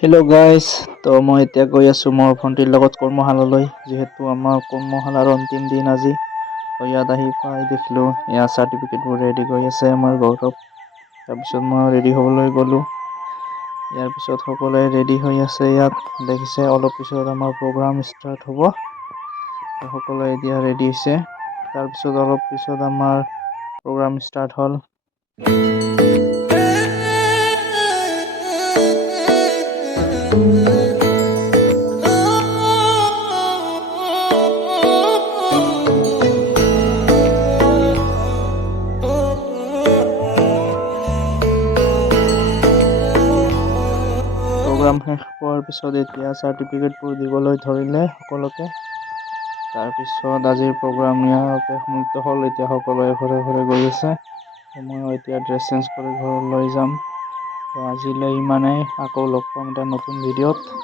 Hello' guys, তো মই এতিয়া গৈ আছোঁ মোৰ ভণ্টিৰ লগত কৰ্মশালালৈ। যিহেতু আমাৰ কৰ্মশালাৰ অন্তিম দিন আজি, তো ইয়াত আহি পাই দেখিলোঁ ইয়াৰ চাৰ্টিফিকেটবোৰ ৰেডি কৰি আছে আমাৰ গৌৰৱ। তাৰপিছত মই ৰেডি হ'বলৈ গ'লোঁ। ইয়াৰ পিছত সকলোৱে ৰেডি হৈ আছে। ইয়াত দেখিছে অলপ পিছত আমাৰ প্ৰগ্ৰাম ষ্টাৰ্ট হ'ব। সকলোৱে এতিয়া ৰেডি হৈছে। তাৰপিছত অলপ পিছত আমাৰ প্ৰগ্ৰাম ষ্টাৰ্ট হ'ল। প্ৰগ্ৰাম শেষ হোৱাৰ পিছত এতিয়া চাৰ্টিফিকেটবোৰ দিবলৈ ধৰিলে সকলোকে। তাৰপিছত আজিৰ প্ৰগ্ৰাম ইয়াতে সমাপ্ত হ'ল। এতিয়া সকলোৱে ঘৰে ঘৰে গৈ আছে। ময়ো এতিয়া ড্ৰেছ চেঞ্জ কৰি ঘৰলৈ যাম। তো আজিলৈ ইমানেই। আকৌ লগ পাম এটা নতুন ভিডিঅ'ত।